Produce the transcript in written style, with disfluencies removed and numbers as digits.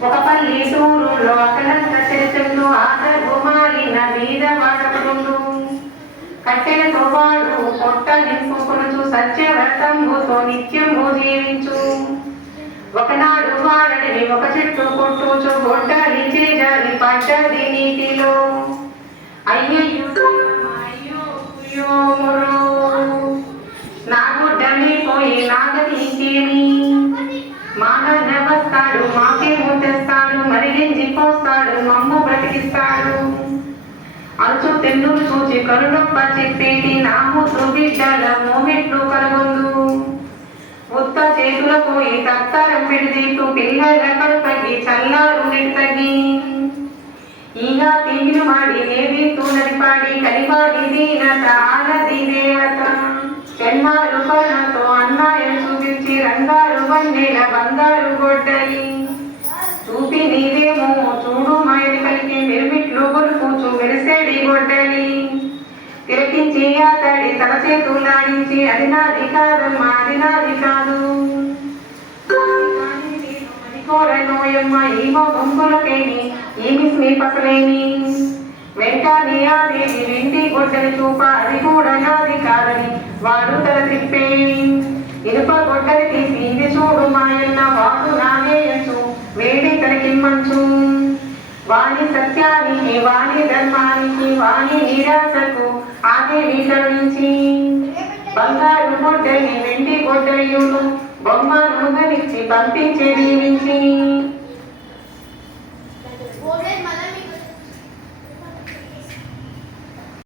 ఒక పల్లెటూరులో అక్కడంత చరిత్రలు ఆదర్భమాలిన బీద వాడపడుండు కట్టెలతో వాడు పొట్ట నింపుకొనుచు సత్యవ్రతంబుతో నిత్యము జీవించు. ఒకనాడు వాడని ఒక చెట్టు కొట్టుచు గొడ్డలి చేజారి పడ్డది నీటిలో. అయ్యయ్యో నా గుడ్డని పోయి నాగది ఇంకేమి మానవ వస్తాడు మాకేమో తెస్తాడు మరిగించి పోస్తాడు మమ్ము బ్రతికిస్తాడు అంచు తెన్నులు చూచి కరుణొప్ప చెప్పేటి నాముతు బిడ్డల మోమెట్లు కలగొందు ఉత్త చేతుల పోయి తత్తరం పెడిదీపు పిల్లల కడుపగి చల్లారు నెట్టగి ఈగ తీగిలు మాడి నేవితూ నడిపాడి కలిపాడి దీనత ఆనది దేవత చెన్నారు కరుణతో అన్నాయం చూపించి రంగారు వన్నెల బంగారు గొడ్డలి చూపి నీవేమో చూడు మాయని కలిగి మిరుమిట్లు గొలుపుచు మెరిసేడి గొడ్డలి తిరకించి అతడి తన చేతులాడించి అది నాది కాదమ్మా అది నాది కాదు కోరనోయమ్మ ఈమో గొంగులకేమి ఈమి స్మీపసలేమి వెంటనే ఆదేవి వెండి గొడ్డలి చూప అది కూడా నాది కాదని వాడు తల తిప్పే ఇనుప గొడ్డలి తీసి ఇది చూడు మాయన్న వాడు నాగేయచ్చు వేడి తనకిమ్మంచు వాణి సత్యానికి వాణి ధర్మానికి వాణి నిరాశకు ఆదేవి కరుణించి బంగారు గొడ్డలి వెండి గొడ్డలియును బొమ్మను గనిచ్చి పంపించే దీవించి